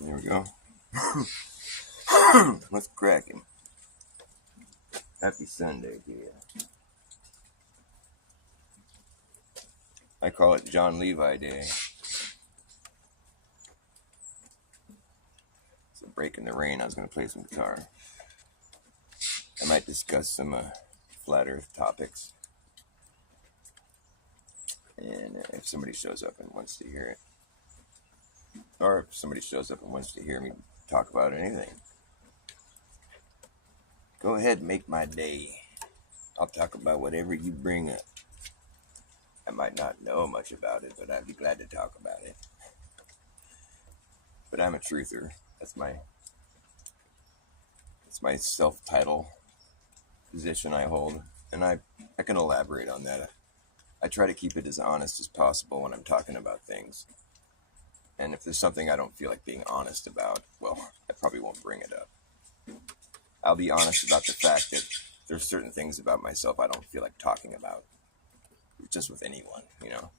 There we go. What's cracking? Happy Sunday to you. I call it John Levi Day. So breaking the rain, I was going to play some guitar. I might discuss some flat earth topics. And if somebody shows up and wants to hear it, or if somebody shows up and wants to hear me talk about anything, go ahead and make my day. I'll talk about whatever you bring up. I might not know much about it, but I'd be glad to talk about it. But I'm a truther. That's my self-title position I hold, and I can elaborate on that. I try to keep it as honest as possible when I'm talking about things. And if there's something I don't feel like being honest about, well, I probably won't bring it up. I'll be honest about the fact that there's certain things about myself I don't feel like talking about. Just with anyone, you know.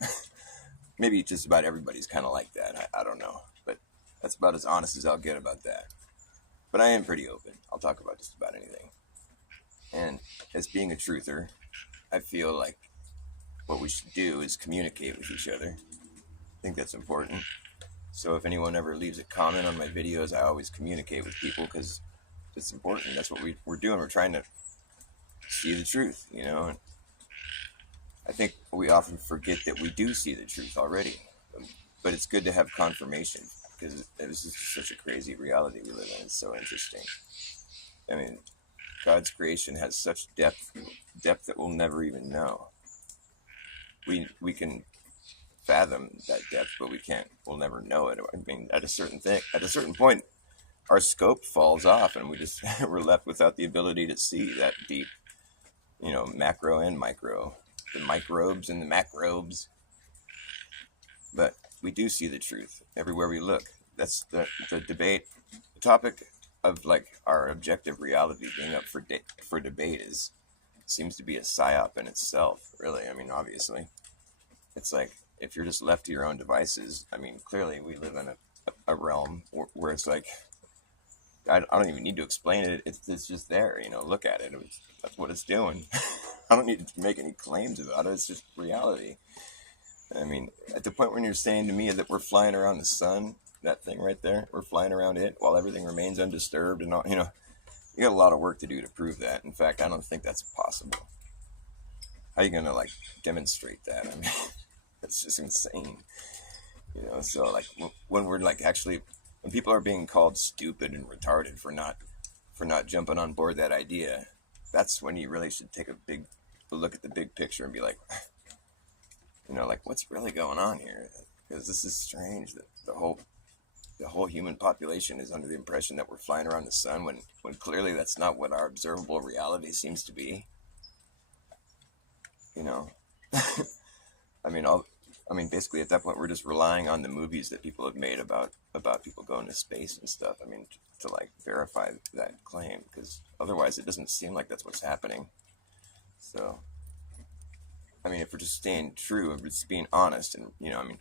Maybe just about everybody's kind of like that. I don't know. But that's about as honest as I'll get about that. But I am pretty open. I'll talk about just about anything. And as being a truther, I feel like what we should do is communicate with each other. I think that's important. So if anyone ever leaves a comment on my videos, I always communicate with people because it's important. That's what we're doing. We're trying to see the truth, you know. And I think we often forget that we do see the truth already. But it's good to have confirmation because this is such a crazy reality we live in. It's so interesting. I mean, God's creation has such depth that we'll never even know. We can fathom that depth, but we'll never know it. I mean, at a certain point, our scope falls off and we're left without the ability to see that deep, you know, macro and micro, the microbes and the macrobes. But we do see the truth everywhere we look. That's the debate. The topic of like our objective reality being up for debate seems to be a psyop in itself, really. I mean, obviously, it's like if you're just left to your own devices. I mean, clearly we live in a realm where it's like I don't even need to explain it. It's just there, you know. Look at it. That's what it's doing. I don't need to make any claims about it. It's just reality. I mean, at the point when you're saying to me that we're flying around the sun, that thing right there, we're flying around it while everything remains undisturbed and all, you know, you got a lot of work to do to prove that. In fact, I don't think that's possible. How are you going to like demonstrate that? I mean, that's just insane. You know, so like when we're like actually, when people are being called stupid and retarded for not jumping on board that idea, that's when you really should take a look at the big picture and be like, you know, like what's really going on here? Because this is strange that the whole human population is under the impression that we're flying around the sun when clearly that's not what our observable reality seems to be. You know, I mean, basically at that point we're just relying on the movies that people have made about people going to space and stuff. I mean, to like verify that claim, because otherwise it doesn't seem like that's what's happening. So, I mean, if we're just staying true, if we're just being honest, and you know, I mean,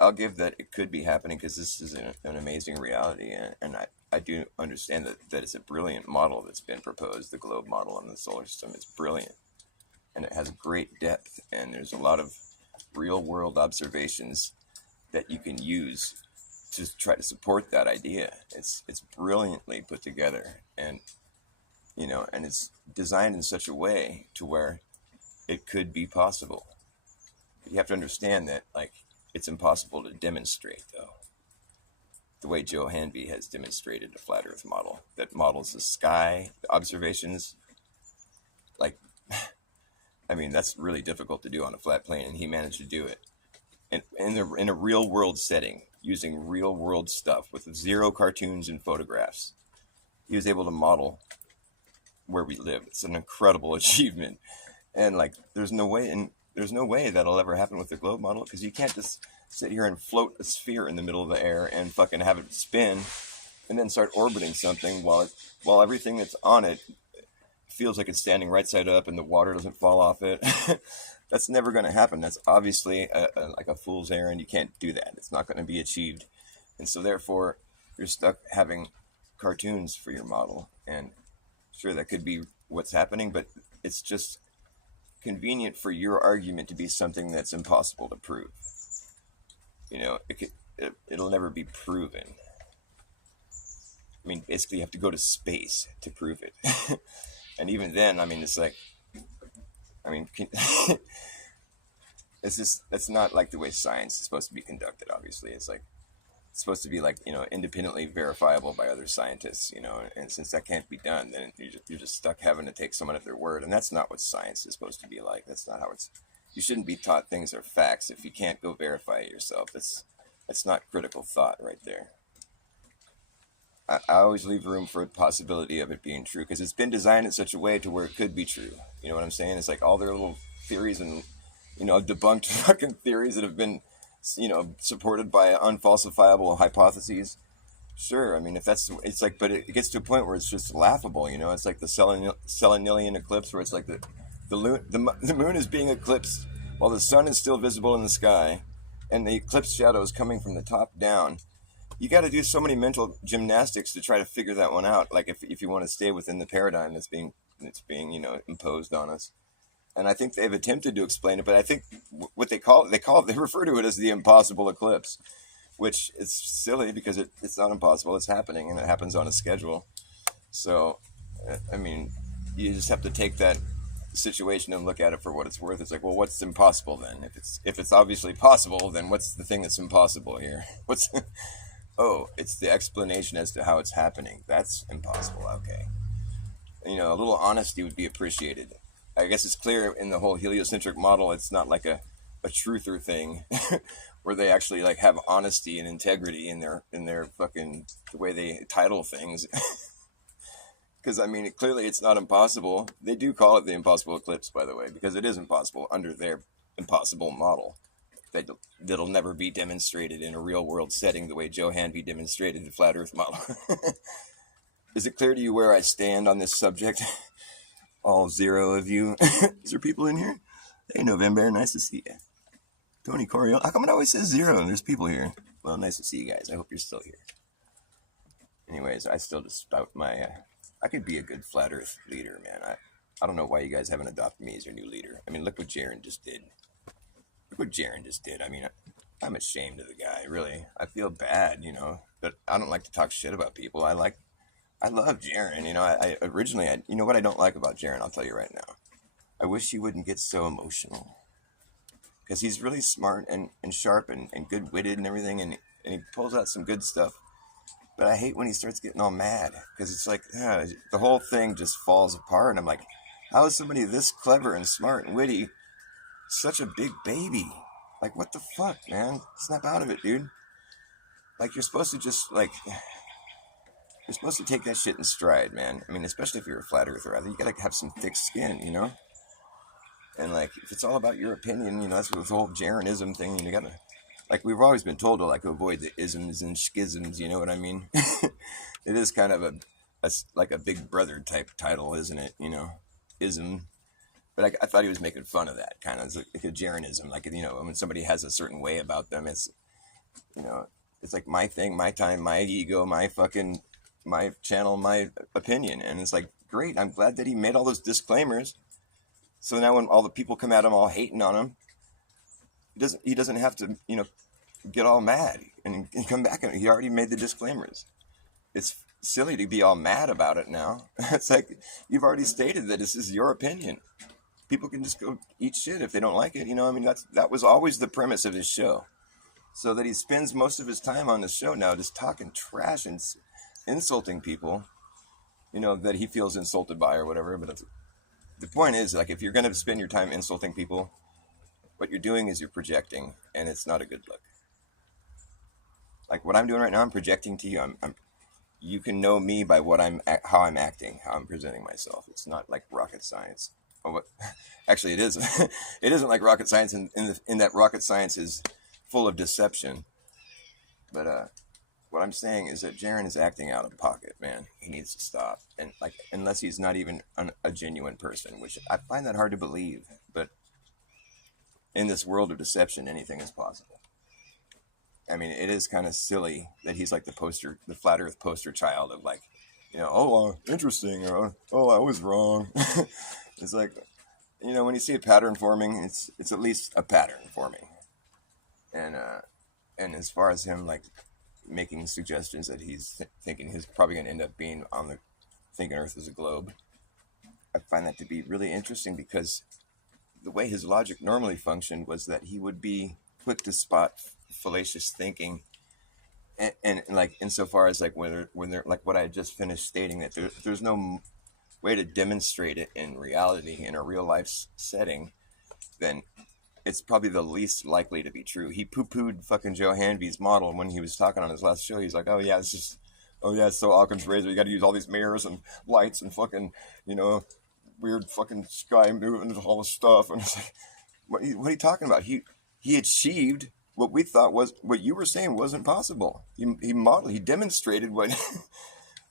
I'll give that it could be happening because this is an amazing reality, and I do understand that it's a brilliant model that's been proposed. The globe model on the solar system is brilliant, and it has great depth, and there's a lot of real world observations that you can use to try to support that idea. It's brilliantly put together, and you know, and it's designed in such a way to where it could be possible. But you have to understand that like it's impossible to demonstrate, though. The way Joe Hanby has demonstrated a flat Earth model that models the sky, the observations, like, I mean, that's really difficult to do on a flat plane, and he managed to do it in a real world setting using real world stuff with zero cartoons and photographs. He was able to model where we live. It's an incredible achievement, and like, there's no way that'll ever happen with the globe model because you can't just sit here and float a sphere in the middle of the air and fucking have it spin and then start orbiting something while everything that's on it feels like it's standing right side up and the water doesn't fall off it. That's never going to happen. That's obviously like a fool's errand. You can't do that. It's not going to be achieved. And so therefore, you're stuck having cartoons for your model, and sure, that could be what's happening, but it's just convenient for your argument to be something that's impossible to prove. It'll never be proven. I mean, basically, you have to go to space to prove it. And even then, I mean, it's like, I mean, it's just, that's not like the way science is supposed to be conducted, obviously. It's like, it's supposed to be like, independently verifiable by other scientists, and since that can't be done, then you're just stuck having to take someone at their word. And that's not what science is supposed to be like. That's not how you shouldn't be taught things are facts if you can't go verify it yourself. That's not critical thought right there. I always leave room for a possibility of it being true because it's been designed in such a way to where it could be true. You know what I'm saying? It's like all their little theories and, debunked fucking theories that have been, supported by unfalsifiable hypotheses. Sure, I mean, it's like, but it gets to a point where it's just laughable, It's like the Selenilian eclipse where it's like the moon is being eclipsed while the sun is still visible in the sky and the eclipse shadow is coming from the top down. You got to do so many mental gymnastics to try to figure that one out. Like if you want to stay within the paradigm that's being imposed on us. And I think they've attempted to explain it, but I think what they refer to it as the impossible eclipse, which is silly because it's not impossible. It's happening and it happens on a schedule. So, I mean, you just have to take that situation and look at it for what it's worth. It's like, well, what's impossible then? If it's obviously possible, then what's the thing that's impossible here? Oh, it's the explanation as to how it's happening. That's impossible. Okay. A little honesty would be appreciated. I guess it's clear in the whole heliocentric model, it's not like a truther thing where they actually like have honesty and integrity in their fucking, the way they title things. Because, I mean, clearly it's not impossible. They do call it the impossible eclipse, by the way, because it is impossible under their impossible model. That'll never be demonstrated in a real-world setting the way Joe Hanby demonstrated the Flat Earth model. Is it clear to you where I stand on this subject? All zero of you. Is there people in here? Hey, November, nice to see you. Tony Corio, how come it always says zero and there's people here? Well, nice to see you guys. I hope you're still here. Anyways, I still just spout my... I could be a good Flat Earth leader, man. I don't know why you guys haven't adopted me as your new leader. I mean, look what Jaron just did. I mean, I'm ashamed of the guy, really. I feel bad, but I don't like to talk shit about people. I love Jaron, I originally, what I don't like about Jaron, I'll tell you right now. I wish he wouldn't get so emotional. Because he's really smart and sharp and good-witted and everything, and he pulls out some good stuff. But I hate when he starts getting all mad, because it's like, the whole thing just falls apart, and I'm like, how is somebody this clever and smart and witty such a big baby? Like, what the fuck, man? Snap out of it, dude. Like, you're supposed to just, like... You're supposed to take that shit in stride, man. I mean, especially if you're a flat earther. I think you gotta have some thick skin, And, like, if it's all about your opinion, that's what the whole Jaronism thing, you gotta... Like, we've always been told to, like, avoid the isms and schisms, you know what I mean? It is kind of like a Big Brother type title, isn't it? Ism. But I thought he was making fun of that, kind of. It's like a Jaronism. Like, when somebody has a certain way about them, it's, it's like my thing, my time, my ego, my channel, my opinion. And it's like, great, I'm glad that he made all those disclaimers. So now when all the people come at him all hating on him, he doesn't have to, get all mad and come back. And he already made the disclaimers. It's silly to be all mad about it now. It's like, you've already stated that this is your opinion. People can just go eat shit if they don't like it. I mean, that was always the premise of his show. So that he spends most of his time on the show now just talking trash and insulting people, that he feels insulted by or whatever. But the point is, like, if you're going to spend your time insulting people, what you're doing is you're projecting, and it's not a good look. Like what I'm doing right now, I'm projecting to you. You can know me by how I'm acting, how I'm presenting myself. It's not like rocket science. Actually, it is. It isn't like rocket science in that rocket science is full of deception. But what I'm saying is that Jaron is acting out of pocket, man. He needs to stop. And like, unless he's not even a genuine person, which I find that hard to believe. But in this world of deception, anything is possible. I mean, it is kind of silly that he's like the flat Earth poster child of like, oh, interesting, or oh, I was wrong. It's like, when you see a pattern forming, it's at least a pattern forming, and and as far as him like making suggestions that he's thinking he's probably going to end up being on the thinking Earth is a globe, I find that to be really interesting because the way his logic normally functioned was that he would be quick to spot fallacious thinking, and like insofar as like when they're like what I just finished stating, that there's no way to demonstrate it in reality in a real life setting, then it's probably the least likely to be true. He poo-pooed fucking Joe Hanvey's model when he was talking on his last show. He's like, oh yeah, it's so Occam's razor. You got to use all these mirrors and lights and fucking, weird fucking sky moving and all this stuff. And it's like, what are you talking about? He achieved what we thought was, what you were saying wasn't possible. He demonstrated what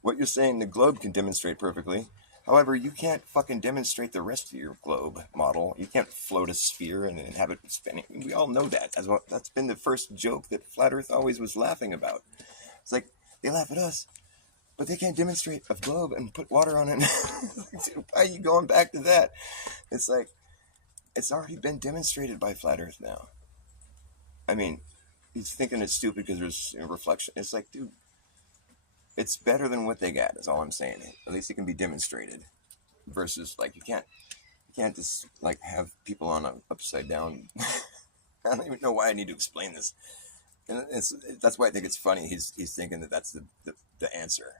what you're saying the globe can demonstrate perfectly. However, you can't fucking demonstrate the rest of your globe model. You can't float a sphere and have it spinning. We all know that. That's been the first joke that Flat Earth always was laughing about. It's like, they laugh at us, but they can't demonstrate a globe and put water on it. Why are you going back to that? It's like, it's already been demonstrated by Flat Earth now. I mean, he's thinking it's stupid because there's reflection. It's like, dude, it's better than what they got, is all I'm saying. At least it can be demonstrated. Versus, like, you can't just, like, have people on an upside down. I don't even know why I need to explain this. And that's why I think it's funny. He's thinking that that's the answer.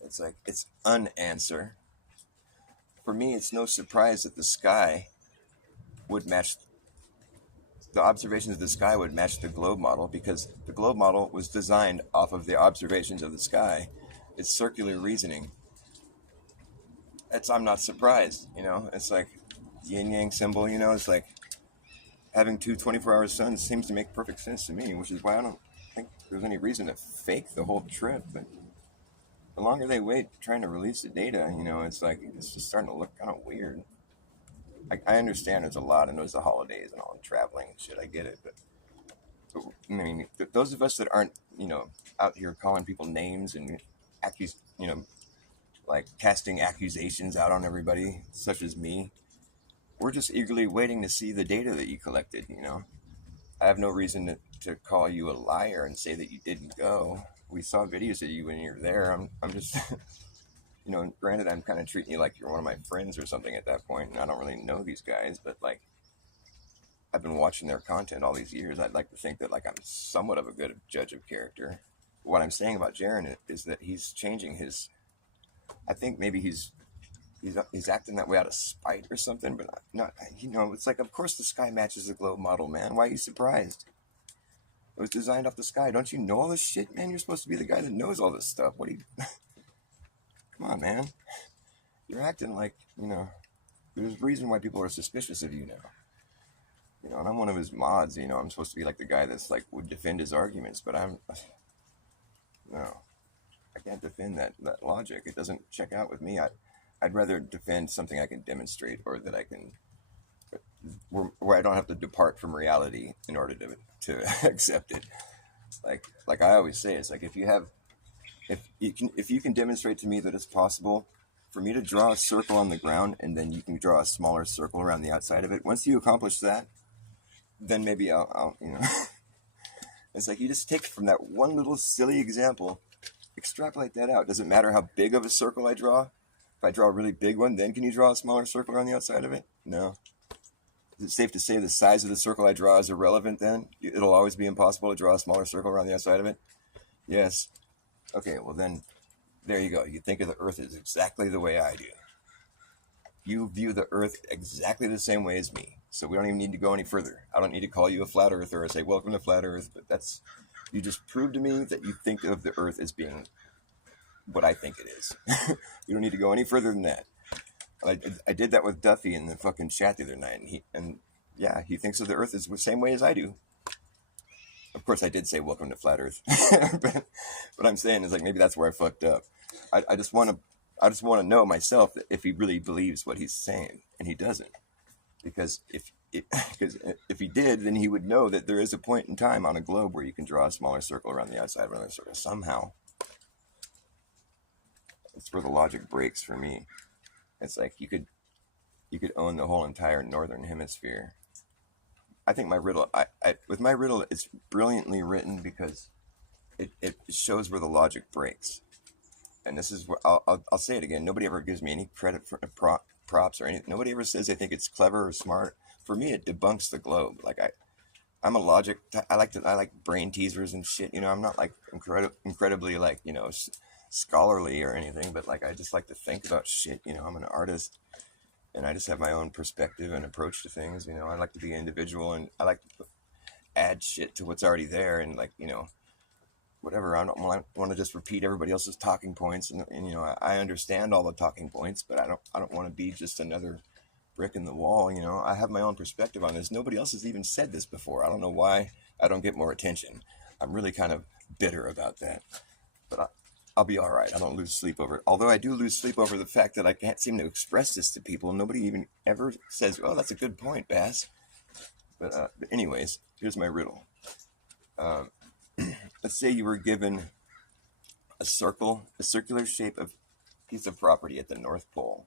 It's like, it's an answer. For me, it's no surprise that the sky would match, the observations of the sky would match the globe model, because the globe model was designed off of the observations of the sky. It's circular reasoning. I'm not surprised, It's like yin yang symbol, It's like having two 24-hour suns seems to make perfect sense to me, which is why I don't think there's any reason to fake the whole trip. But the longer they wait trying to release the data, it's like, it's just starting to look kind of weird. I understand there's a lot, and there's the holidays and all, and traveling and shit. I get it, but I mean, those of us that aren't, out here calling people names and like casting accusations out on everybody, such as me, we're just eagerly waiting to see the data that you collected. I have no reason to call you a liar and say that you didn't go. We saw videos of you when you were there. I'm just. Granted, I'm kind of treating you like you're one of my friends or something at that point, and I don't really know these guys, but like, I've been watching their content all these years. I'd like to think that like I'm somewhat of a good judge of character. What I'm saying about Jaron is that he's changing his. I think maybe he's acting that way out of spite or something, but not. It's like, of course the sky matches the globe model, man. Why are you surprised? It was designed off the sky. Don't you know all this shit, man? You're supposed to be the guy that knows all this stuff. What do you? Come on, man. You're acting like, there's a reason why people are suspicious of you now. And I'm one of his mods, I'm supposed to be like the guy that's like, would defend his arguments, but no, I can't defend that logic. It doesn't check out with me. I'd rather defend something I can demonstrate, or that I can, where I don't have to depart from reality in order to accept it. Like I always say, it's like, if you can demonstrate to me that it's possible for me to draw a circle on the ground, and then you can draw a smaller circle around the outside of it. Once you accomplish that, then maybe I'll it's like, you just take from that one little silly example, extrapolate that out. Does it matter how big of a circle I draw? If I draw a really big one, then can you draw a smaller circle around the outside of it? No. Is it safe to say the size of the circle I draw is irrelevant then? It'll always be impossible to draw a smaller circle around the outside of it? Yes. Okay, well then, there you go. You think of the Earth as exactly the way I do. You view the Earth exactly the same way as me. So we don't even need to go any further. I don't need to call you a flat earther or say, welcome to Flat Earth. But you just proved to me that you think of the Earth as being what I think it is. You don't need to go any further than that. I did that with Duffy in the fucking chat the other night. And he thinks of the Earth as the same way as I do. Of course, I did say welcome to Flat Earth. But what I'm saying is, like, maybe that's where I fucked up. I just want to know myself that if he really believes what he's saying, and he doesn't. Because because if he did, then he would know that there is a point in time on a globe where you can draw a smaller circle around the outside of another circle. Somehow, that's where the logic breaks for me. It's like you could own the whole entire northern hemisphere. I think my riddle, with my riddle, it's brilliantly written because it shows where the logic breaks. And this is where I'll say it again. Nobody ever gives me any credit for props or anything. Nobody ever says they think it's clever or smart. For me, it debunks the globe. Like I'm a logic. I like brain teasers and shit. You know, I'm not like incredibly like scholarly or anything, but like I just like to think about shit. You know, I'm an artist, and I just have my own perspective and approach to things. You know, I like to be individual, and I like to add shit to what's already there, and like whatever. I don't want to just repeat everybody else's talking points, and I understand all the talking points, but I don't want to be just another brick in the wall. You know, I have my own perspective on this. Nobody else has even said this before. I don't know why I don't get more attention. I'm really kind of bitter about that, but I'll be all right. I don't lose sleep over it. Although I do lose sleep over the fact that I can't seem to express this to people. Nobody even ever says, "Oh, that's a good point, Bass." But anyways, here's my riddle. Let's say you were given a circular shape of piece of property at the North Pole,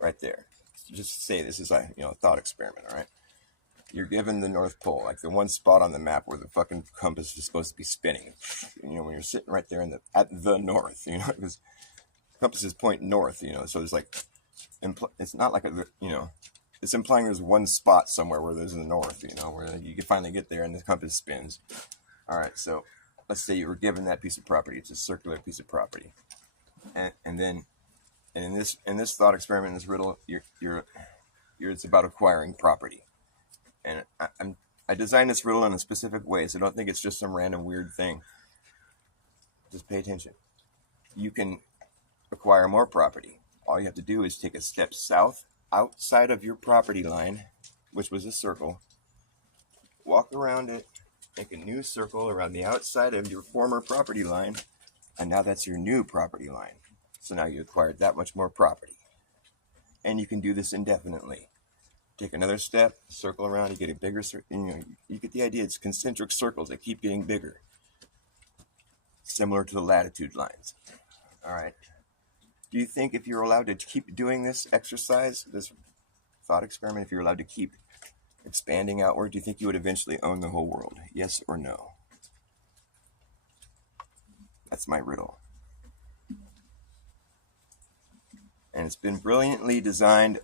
right there. Just say this is a thought experiment, all right? You're given the North Pole, like the one spot on the map where the fucking compass is supposed to be spinning. When you're sitting right there at the north, because compasses point north, so there's like, it's not like it's implying there's one spot somewhere where there's the north, where you can finally get there and the compass spins. All right, so let's say you were given that piece of property. It's a circular piece of property, and in this thought experiment, in this riddle, it's about acquiring property. And I designed this riddle in a specific way, so don't think it's just some random weird thing. Just pay attention. You can acquire more property. All you have to do is take a step south outside of your property line, which was a circle, walk around it, make a new circle around the outside of your former property line, and now that's your new property line. So now you acquired that much more property. And you can do this indefinitely. Take another step, circle around, you get a bigger circle. You get the idea. It's concentric circles that keep getting bigger. Similar to the latitude lines. All right. Do you think if you're allowed to keep doing this exercise, this thought experiment, if you're allowed to keep expanding outward, do you think you would eventually own the whole world? Yes or no? That's my riddle. And it's been brilliantly designed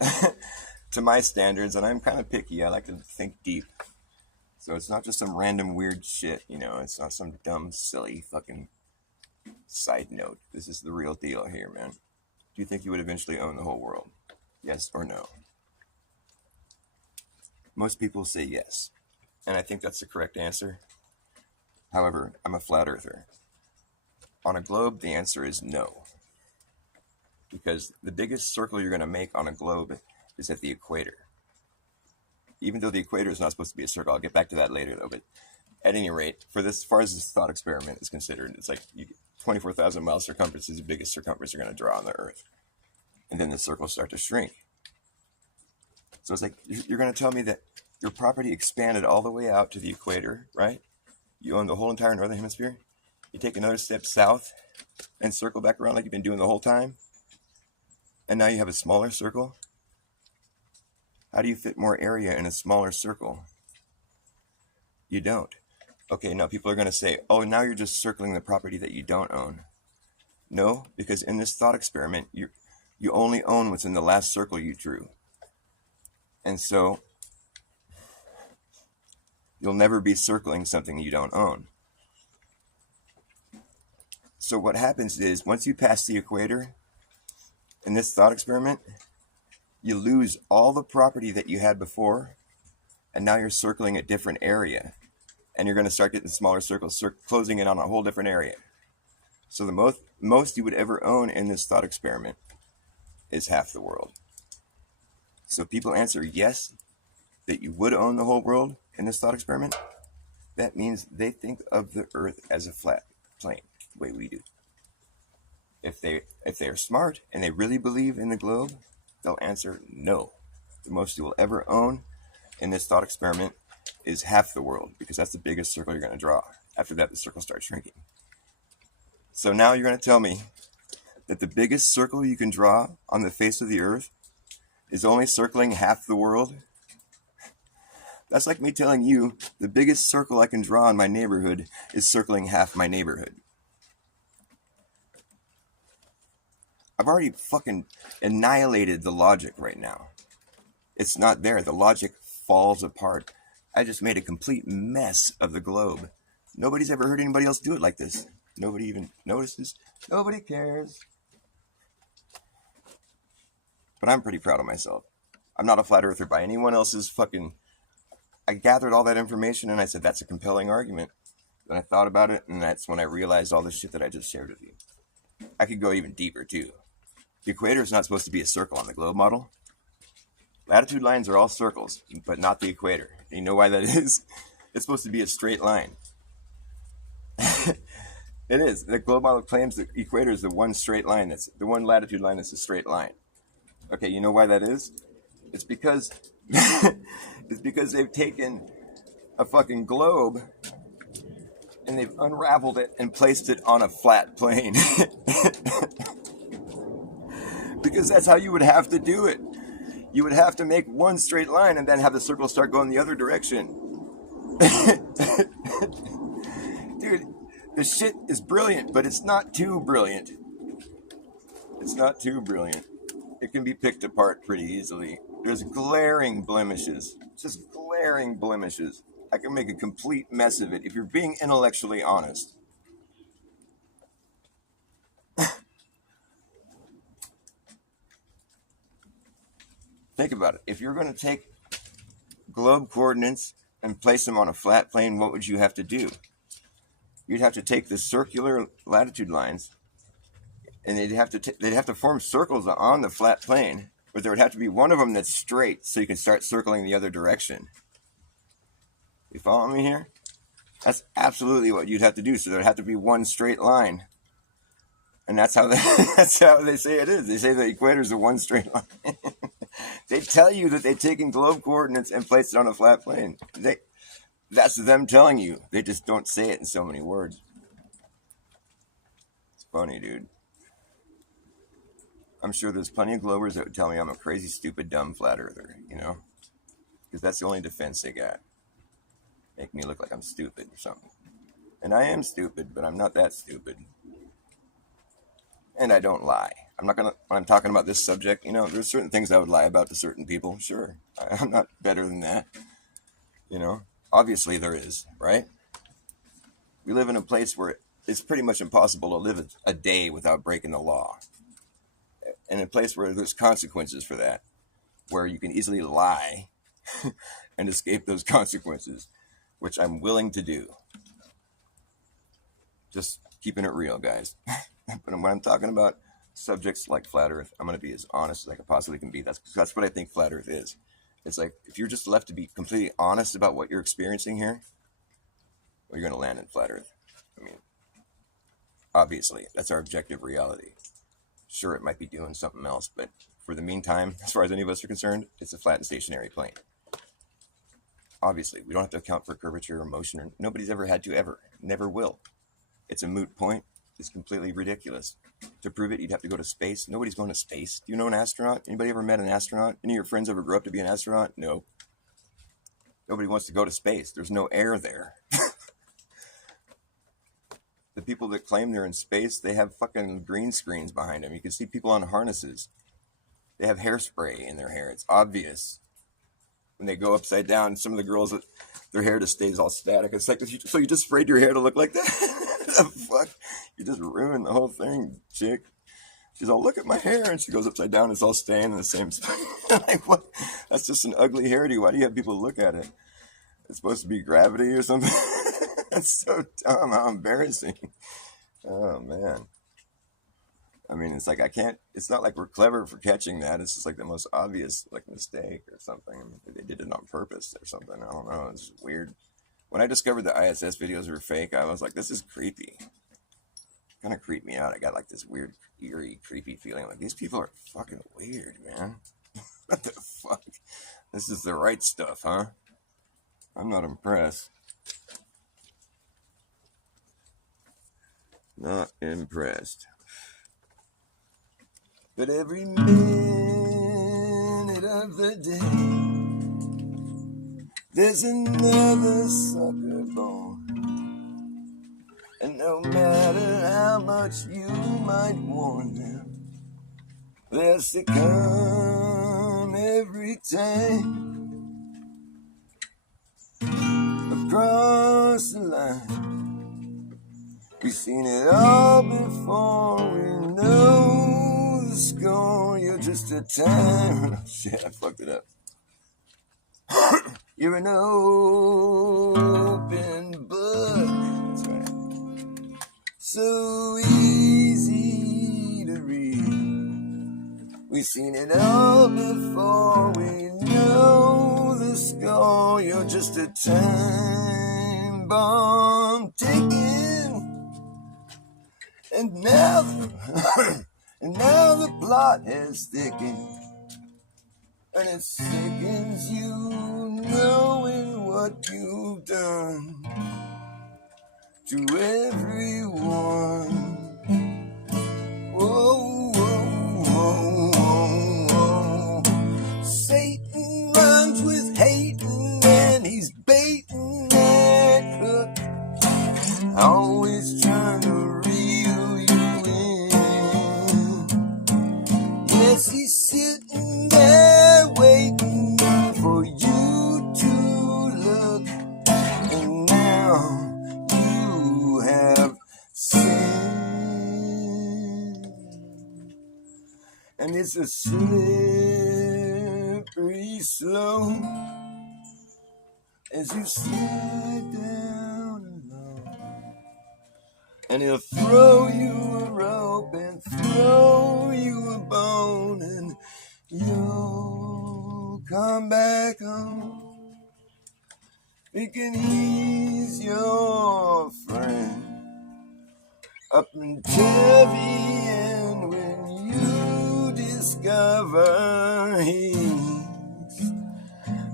to my standards, and I'm kind of picky. I like to think deep. So it's not just some random weird shit, it's not some dumb, silly fucking side note. This is the real deal here, man. Do you think you would eventually own the whole world? Yes or no? Most people say yes, and I think that's the correct answer. However, I'm a flat earther. On a globe, the answer is no. Because the biggest circle you're going to make on a globe is at the equator. Even though the equator is not supposed to be a circle. I'll get back to that later, though. But at any rate, as far as this thought experiment is considered, it's like 24,000 mile circumference is the biggest circumference you're going to draw on the Earth. And then the circles start to shrink. So it's like, you're going to tell me that your property expanded all the way out to the equator, right? You own the whole entire northern hemisphere. You take another step south and circle back around like you've been doing the whole time. And now you have a smaller circle. How do you fit more area in a smaller circle? You don't. Okay, now people are going to say, oh, now you're just circling the property that you don't own. No, because in this thought experiment, you only own what's in the last circle you drew. And so you'll never be circling something you don't own. So what happens is, once you pass the equator, in this thought experiment, you lose all the property that you had before, and now you're circling a different area. And you're going to start getting smaller circles, closing in on a whole different area. So the most you would ever own in this thought experiment is half the world. So people answer yes, that you would own the whole world in this thought experiment. That means they think of the Earth as a flat plane, the way we do. If they are smart and they really believe in the globe, they'll answer no. The most you will ever own in this thought experiment is half the world, because that's the biggest circle you're going to draw. After that, the circle starts shrinking. So now you're going to tell me that the biggest circle you can draw on the face of the earth is only circling half the world? That's like me telling you the biggest circle I can draw in my neighborhood is circling half my neighborhood. I've already fucking annihilated the logic right now. It's not there. The logic falls apart. I just made a complete mess of the globe. Nobody's ever heard anybody else do it like this. Nobody even notices. Nobody cares. But I'm pretty proud of myself. I'm not a flat earther by anyone else's fucking... I gathered all that information and I said, that's a compelling argument. Then I thought about it, and that's when I realized all the shit that I just shared with you. I could go even deeper too. The equator is not supposed to be a circle on the globe model. Latitude lines are all circles, but not the equator. You know why that is? It's supposed to be a straight line. It is. The globe model claims the equator is the one straight line. That's the one latitude line that's a straight line. Okay, you know why that is? It's because they've taken a fucking globe and they've unraveled it and placed it on a flat plane. Because that's how you would have to do it. You would have to make one straight line and then have the circle start going the other direction. Dude, the shit is brilliant, but it's not too brilliant. It's not too brilliant. It can be picked apart pretty easily. There's glaring blemishes. Just glaring blemishes. I can make a complete mess of it if you're being intellectually honest. Think about it. If you're going to take globe coordinates and place them on a flat plane, what would you have to do? You'd have to take the circular latitude lines, and they'd have to form circles on the flat plane, but there would have to be one of them that's straight, so you can start circling the other direction. You follow me here? That's absolutely what you'd have to do. So there'd have to be one straight line, and that's how they say it is. They say the equator is the one straight line. They tell you that they've taken globe coordinates and placed it on a flat plane. That's them telling you. They just don't say it in so many words. It's funny, dude. I'm sure there's plenty of Globers that would tell me I'm a crazy, stupid, dumb flat earther, you know? Because that's the only defense they got. Make me look like I'm stupid or something. And I am stupid, but I'm not that stupid. And I don't lie. When I'm talking about this subject, you know, there's certain things I would lie about to certain people. Sure. I'm not better than that. You know, obviously there is, right? We live in a place where it's pretty much impossible to live a day without breaking the law. In a place where there's consequences for that, where you can easily lie and escape those consequences, which I'm willing to do. Just keeping it real, guys. But when I'm talking about subjects like flat earth, I'm going to be as honest as I can possibly can be. That's what I think flat earth is. It's like, if you're just left to be completely honest about what you're experiencing here, well, you're going to land in flat earth. I mean, obviously, that's our objective reality. Sure, it might be doing something else, but for the meantime, as far as any of us are concerned, it's a flat and stationary plane. Obviously, we don't have to account for curvature or motion, or nobody's ever had to ever. Never will. It's a moot point. It's completely ridiculous. To prove it, you'd have to go to space. Nobody's going to space. Do you know an astronaut? Anybody ever met an astronaut? Any of your friends ever grew up to be an astronaut? No. Nobody wants to go to space. There's no air there. The people that claim they're in space, they have fucking green screens behind them. You can see people on harnesses. They have hairspray in their hair. It's obvious. When they go upside down, some of the girls, their hair just stays all static. It's like, so you just sprayed your hair to look like that? The fuck? You just ruined the whole thing, chick. She's all, look at my hair. And she goes upside down. It's all staying in the same spot. Like, what? That's just an ugly hairdo. Why do you have people look at it? It's supposed to be gravity or something? That's so dumb. How embarrassing. Oh, man. I mean, it's like, it's not like we're clever for catching that. It's just like the most obvious, like, mistake or something. I mean, they did it on purpose or something. I don't know. It's weird. When I discovered the ISS videos were fake, I was like, this is creepy. Kind of creeped me out. I got like this weird, eerie, creepy feeling. Like, these people are fucking weird, man. What the fuck? This is the right stuff, huh? I'm not impressed. Not impressed. But every minute of the day, there's another sucker born. And no matter how much you might warn them, they'll succumb every time. Across the line, we've seen it all before. We know the score. You're just a time. Shit, I fucked it up. You're an open book. That's right. So easy to read. We've seen it all before. We know the score. You're just a time bomb ticking. And now the plot has thickened. And it sickens you knowing what you've done to everyone. Whoa, whoa, whoa, whoa, whoa. Satan runs with hating and he's baiting that hook, always trying to reel you in. Yes, he's sitting there waiting for you to look, and now you have sinned. And it's a slippery slope as you slide down alone. And he'll throw you a rope and throw you a bone, and you'll come back home thinking he's your friend up until the end, when you discover he's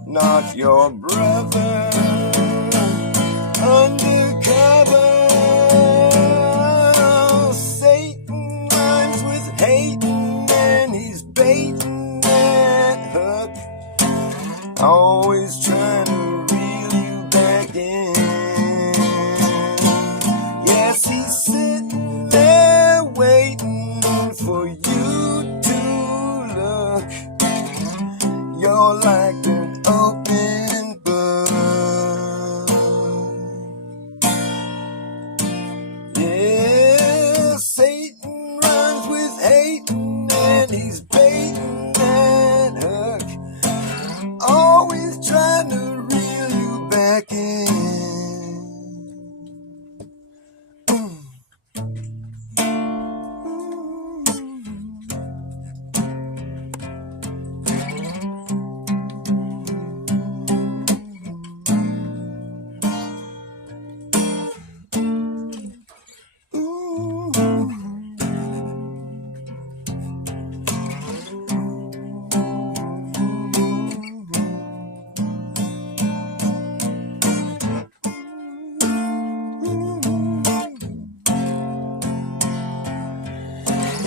not your brother undercover. Satan rhymes with hating and he's baiting that hook, always trying to reel you back in. Yes, he's sitting there waiting for you to look. You're like an open book. Yeah, Satan runs with hating and he's baiting that hook, always trying to reel you back in.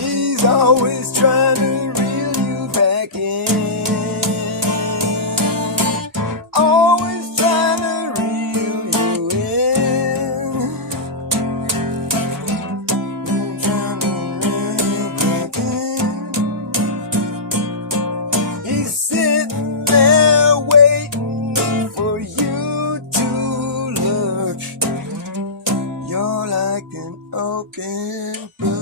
He's always trying to reel you back in, always trying to reel you in, trying to reel you back in. He's sitting there waiting for you to look. You're like an open book.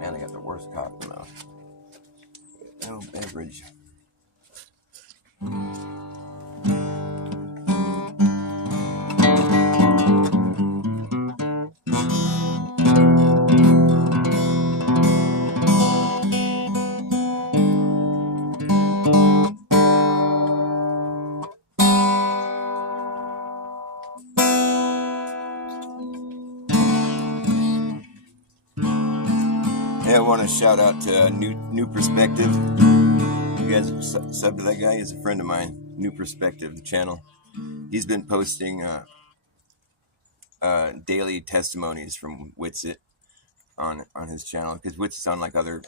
Man, I got the worst coffee mouth. No beverage. Yeah, I want to shout out to New Perspective. You guys sub to that guy? He's a friend of mine. New Perspective, the channel. He's been posting daily testimonies from Witsit on his channel, because Witsit's on like other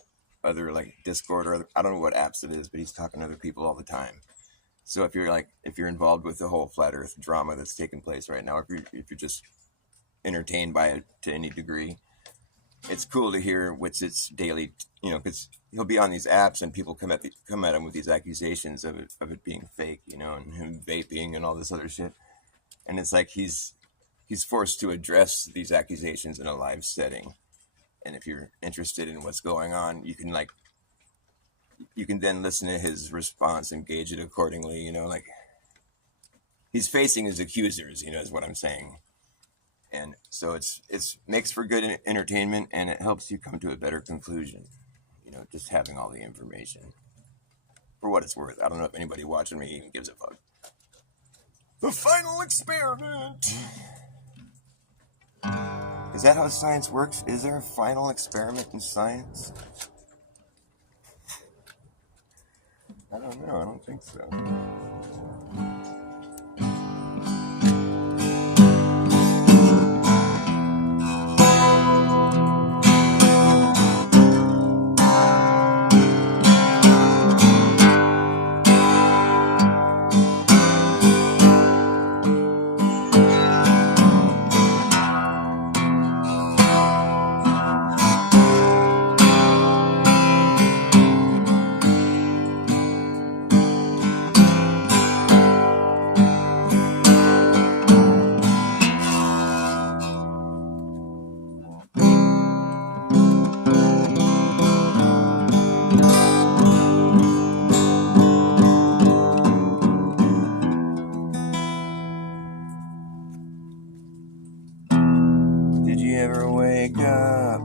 like Discord or I don't know what apps it is, but he's talking to other people all the time. So if you're involved with the whole flat Earth drama that's taking place right now, if you're just entertained by it to any degree, it's cool to hear Witsit's daily, because he'll be on these apps and people come at him with these accusations of it being fake, and him vaping and all this other shit, and it's like he's forced to address these accusations in a live setting. And if you're interested in what's going on, you can then listen to his response and gauge it accordingly. Like he's facing his accusers, is what I'm saying. And so it's makes for good entertainment, and it helps you come to a better conclusion. Just having all the information. For what it's worth, I don't know if anybody watching me even gives a fuck. The final experiment. Is that how science works? Is there a final experiment in science? I don't know. I don't think so. Did you ever wake up?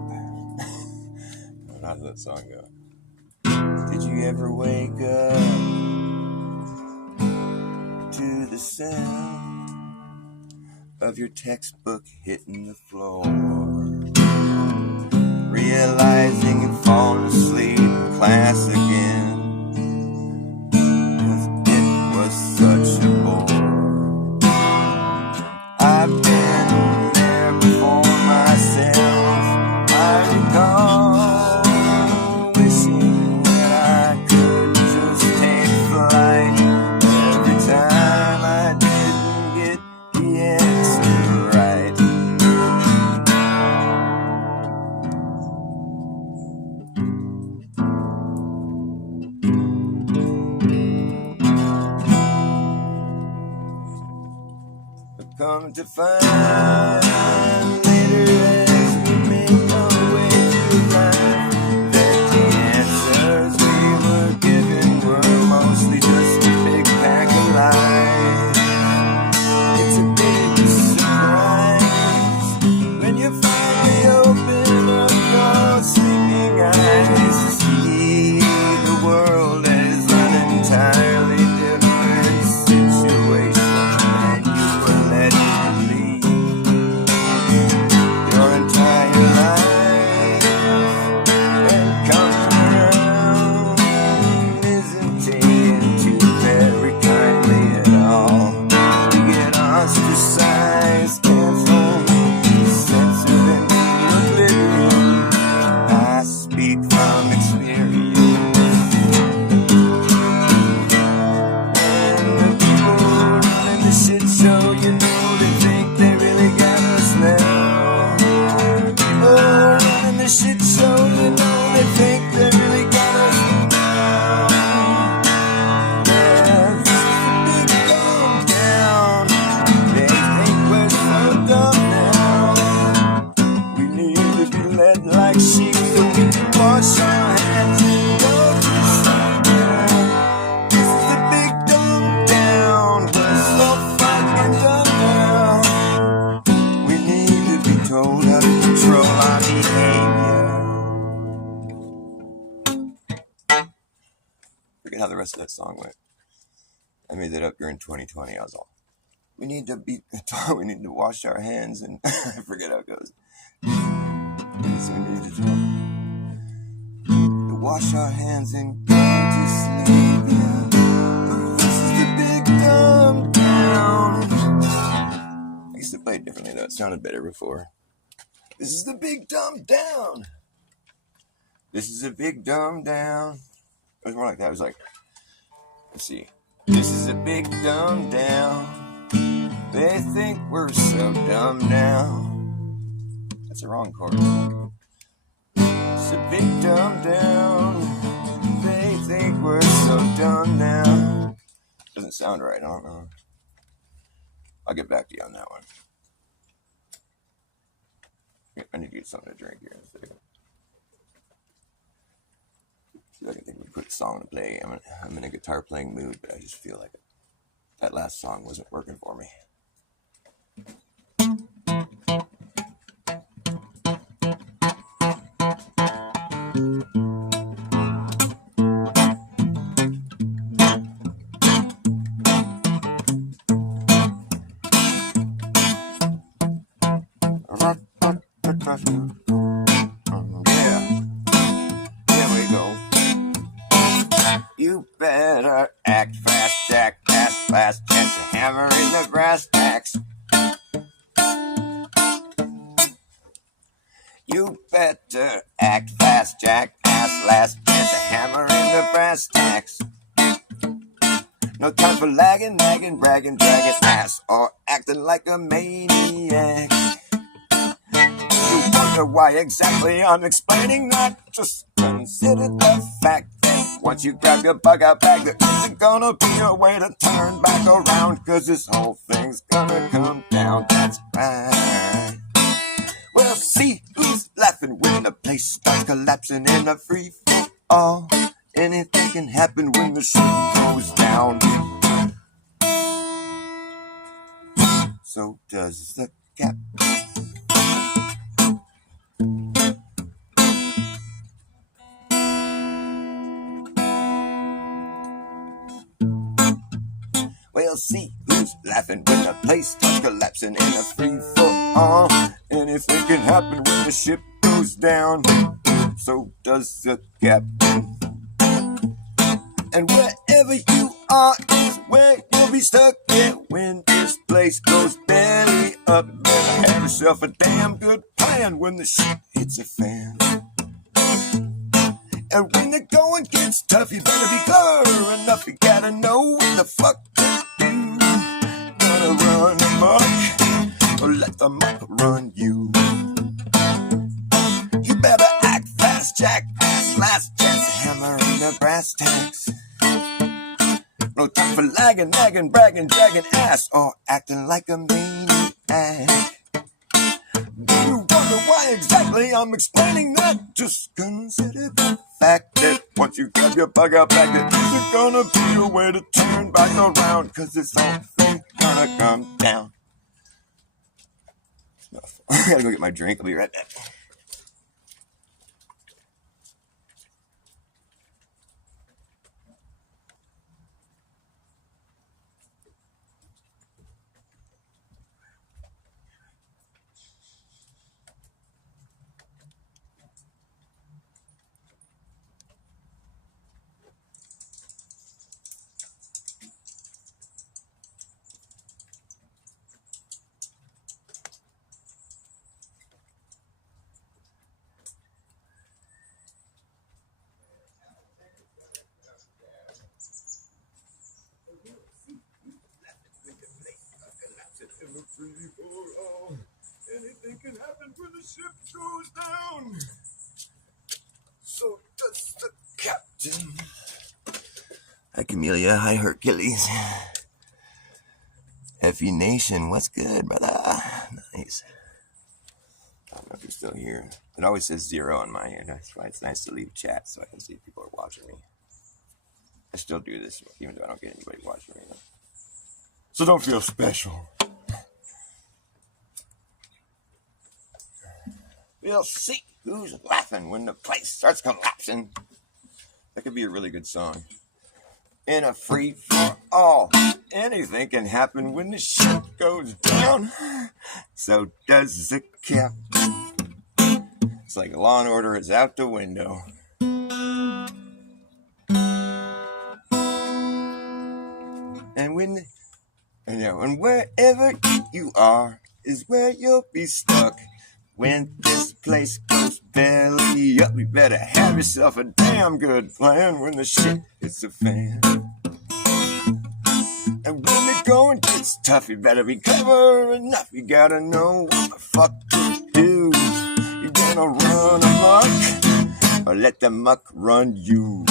How does that song go? Did you ever wake up to the sound of your textbook hitting the floor, realizing you've fallen asleep in class again, 'cause it was such a bore? I've been there before myself. I recall wishing that I could just take flight every time I didn't get the answer right. But come to find later as we make our way through life that the answers we were given were mostly just a big pack of lies. It's a big surprise when you finally open up your sleeping eyes to see the world as an entirely different situation than you were led to believe. Your entire life and coming around isn't taken too very kindly at all. We get ostracized, canceled, censored, and oblivion. I speak from experience. And the people in the shit show, they think they really got us now. Oh, in the shit show, they think they really got us now. Yeah, this is the big dumb down. They think we're so dumb now. We need to be led like sheep so we can wash our hands and go to sleep now. This is the big dumb down. We're so fucking dumb now. We need to be told how to control our behavior. Forget how the rest of that song went. I made that up during 2020. I was all, we need to wash our hands, and I forget how it goes. We need to wash our hands and go to sleep. Yeah. This is the big dumb down. I used to play it differently though. It sounded better before. This is the big dumb down. This is a big dumb down. It was more like that. It was like, let's see. This is a big dumb down. They think we're so dumb now. That's the wrong chord. It's a big dumb down. They think we're so dumb now. Doesn't sound right. I don't know. I'll get back to you on that one. I need to get something to drink here in a second. See if I can think of a quick song to play. I'm in a guitar playing mood, but I just feel like that last song wasn't working for me. You better act fast, jackass, last chance to hammer in the brass tacks. You better act fast, jackass, last chance to hammer in the brass tacks. No time for lagging, nagging, bragging, dragging ass, or acting like a maniac. You wonder why exactly I'm explaining that? Just consider the fact that once you grab your bug out bag, there isn't gonna be a way to turn back around, cause this whole thing's gonna come down, that's right. We'll see who's laughing when the place starts collapsing in a free fall. Anything can happen when the shit goes down. So does the cap. We'll see who's laughing when the place starts collapsing in a free fall. Anything can happen when the ship goes down. So does the captain. And wherever you are is where you'll be stuck. Yeah, when this place goes belly up, better have yourself a damn good plan when the shit hits a fan. And when the going gets tough, you better be clever enough. You gotta know what the fuck to do. Gonna run amok, or let the muck run you. You better act fast, jackass, last chance to hammer in the brass tacks. No time for lagging, nagging, bragging, dragging ass, or acting like a maniac. Do you wonder why exactly I'm explaining that? Just consider the fact that once you grab your bug out bag, there isn't gonna be a way to turn back around, cause this whole thing's gonna come down. I gotta go get my drink, I'll be right back. Anything can happen when the ship goes down. So does the captain. Hi, Camellia. Hi, Hercules. Effie Nation, what's good, brother? Nice. I don't know if you're still here. It always says 0 on my end. That's why it's nice to leave chat so I can see if people are watching me. I still do this even though I don't get anybody watching right now. So don't feel special. We'll see who's laughing when the place starts collapsing. That could be a really good song. In a free for all, anything can happen when the ship goes down. So does the captain. It's like Law and Order is out the window. And wherever you are is where you'll be stuck. When this place goes belly up, you better have yourself a damn good plan when the shit hits the fan. And when the going gets tough, you better recover enough. You gotta know what the fuck to do. You gonna run amok or let the muck run you?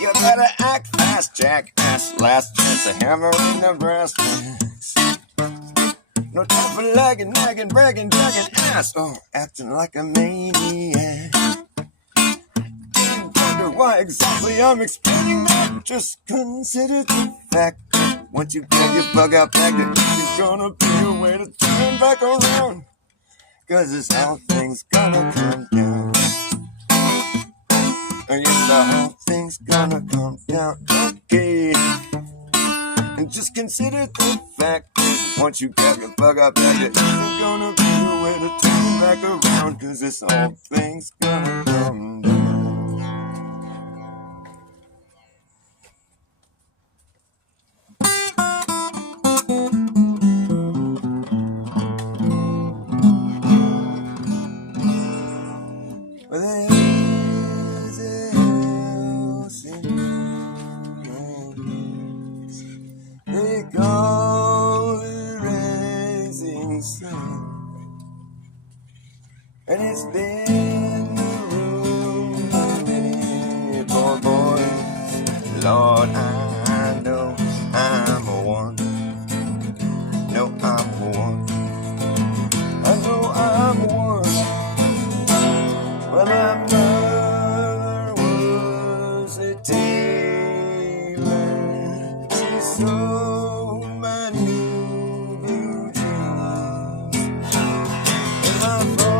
You better act fast, jackass. Last chance to hammer in the brass tacks. No time for lagging, nagging, bragging, dragging ass. Oh, acting like a maniac. You wonder why exactly I'm explaining that? Just consider the fact that once you grab your bug out bag, that there's gonna be a way to turn back around. 'Cause this whole thing's gonna come down. Yes, the whole thing's gonna come down, okay. And just consider the fact that once you grab your bug up, that there's gonna be a way to turn back around. 'Cause this whole thing's gonna come down. And it's been the room of many poor boys. Lord, I know I'm a one. No, I'm a one. I know I'm a one. Well, my mother was a tailor. She sewed my new blue jeans. And my father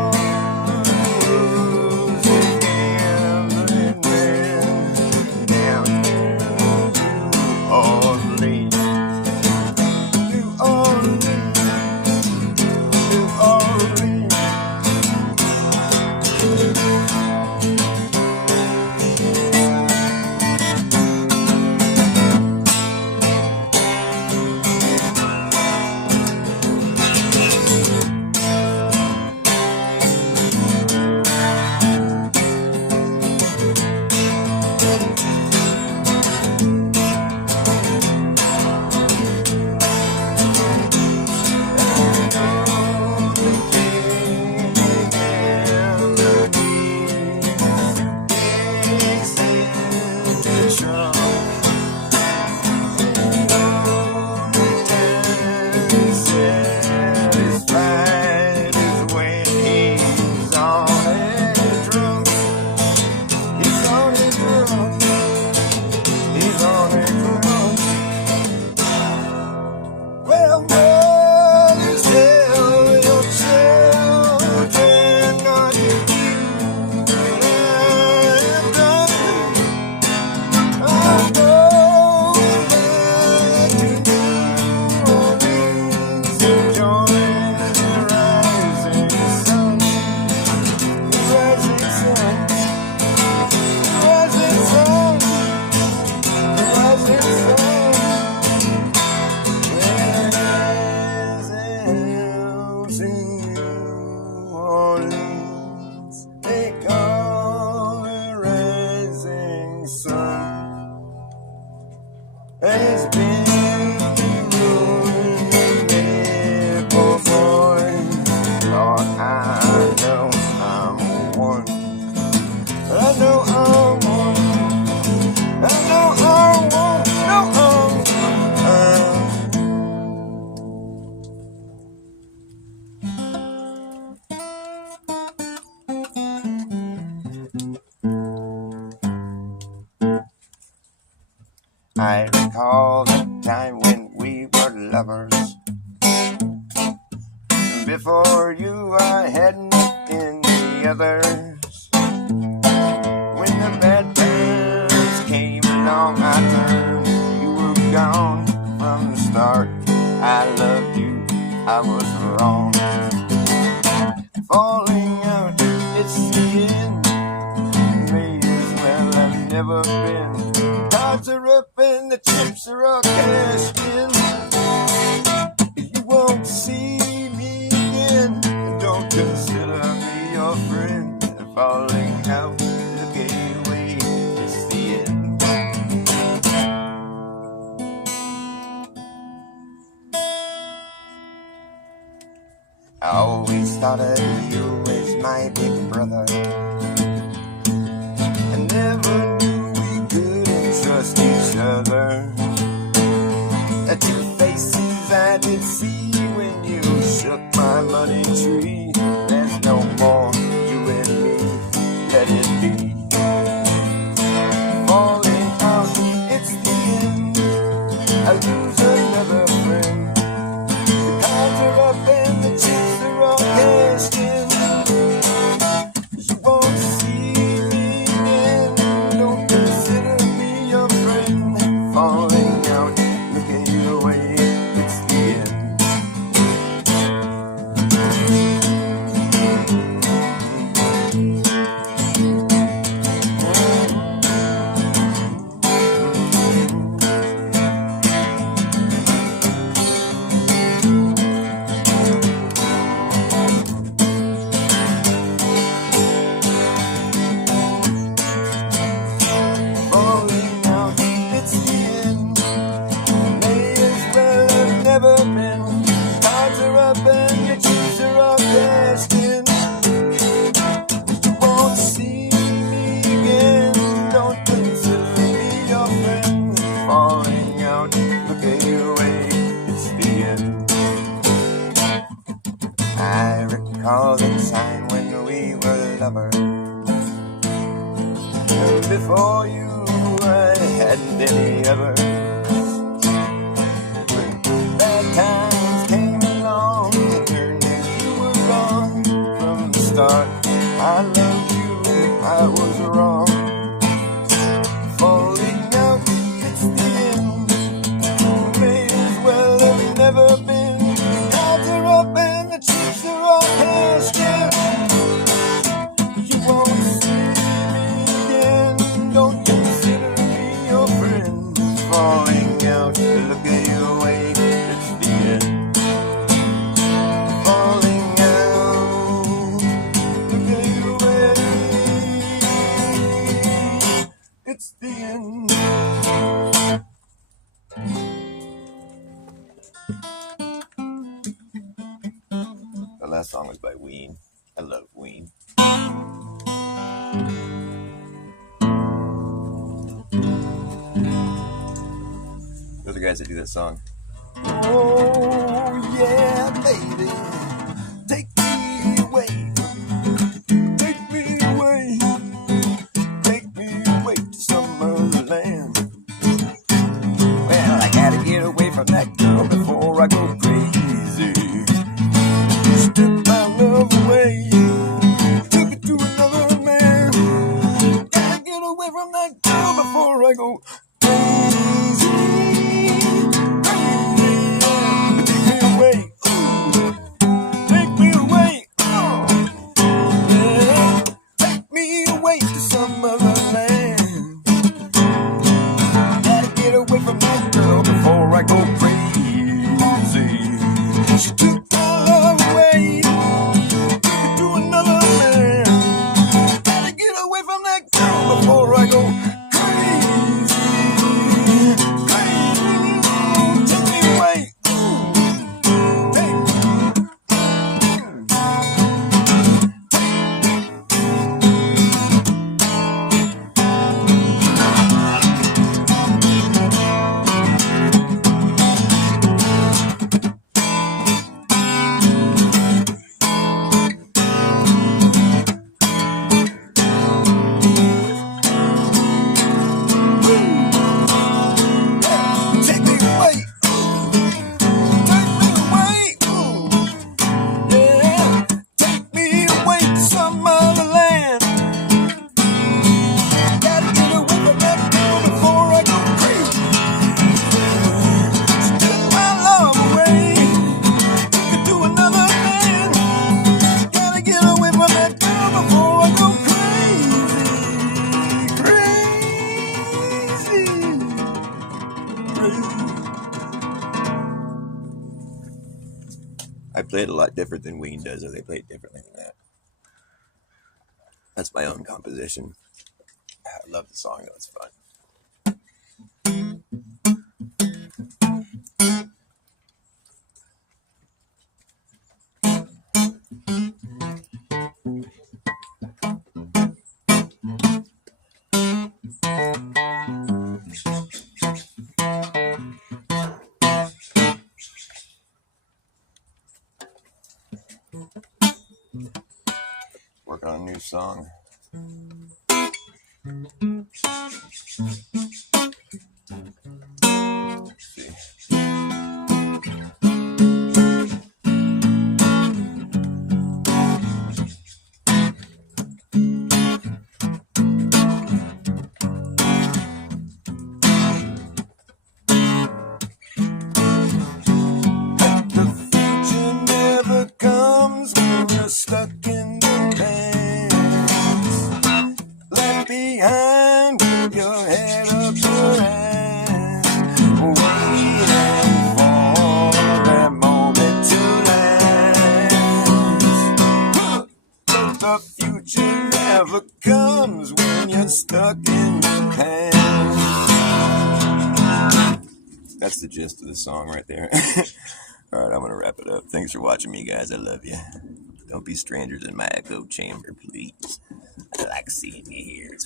I recall the time when we were lovers. Before you, I had nothing the others. When the bad times came along, I turned. You were gone from the start. I loved you, I was wrong. Falling out, it's the end. May as well have never been. Cards are up and the chips chips are all cashed in. You won't see me again. Don't consider me your friend. Falling out, looking away, it's the end. I always thought of you as my big brother. I never knew we couldn't trust each other. The two faces I did see when you shook my money tree. There's no more you and me, let it be. Falling out, it's the end. I lose another friend. The cards are up and the chips are all cashed in. You won't see me again. Don't consider me your friend. Falling out, looking away, it's the end. Falling out, it's the end. May as well have never been. Cards are up and the chips are all cashed in. You won't see me again. Don't consider me your friend. Falling out, looking away, it's the end. I recall the time when we were lovers. And before you, I hadn't any others. When bad times came along, it turned and you were gone. From the start, I loved you, I was wrong. Falling out, it's the end. May as well have never been. Cards are up and the chips are all cashed in. You won't see me again. Don't consider me your friend. Falling out, looking away, it's the end. Falling out, looking away, it's the end. The last song was by Ween. I love Ween. They're the guys that do that song. Oh yeah, baby, take me away, take me away, take me away to some other land. Well, I gotta get away from that girl before I go crazy. She took my love away, took it to another man. Gotta get away from that girl before I go crazy. Take me away, yeah. Take me away to some other land. Gotta get away from that girl before I go crazy. I play it a lot different than Ween does, or they play it differently than that. That's my own composition. I love the song, though. It's fun. Working on a new song. Let's see. The future never comes when you're stuck in the past. Left behind with your head up your ass, waiting for that moment to last. But the future never comes when you're stuck in the past. That's the gist of the song right there. All right, I'm going to wrap it up. Thanks for watching me, guys. I love you. Don't be strangers in my echo chamber, please. I like seeing you here. It's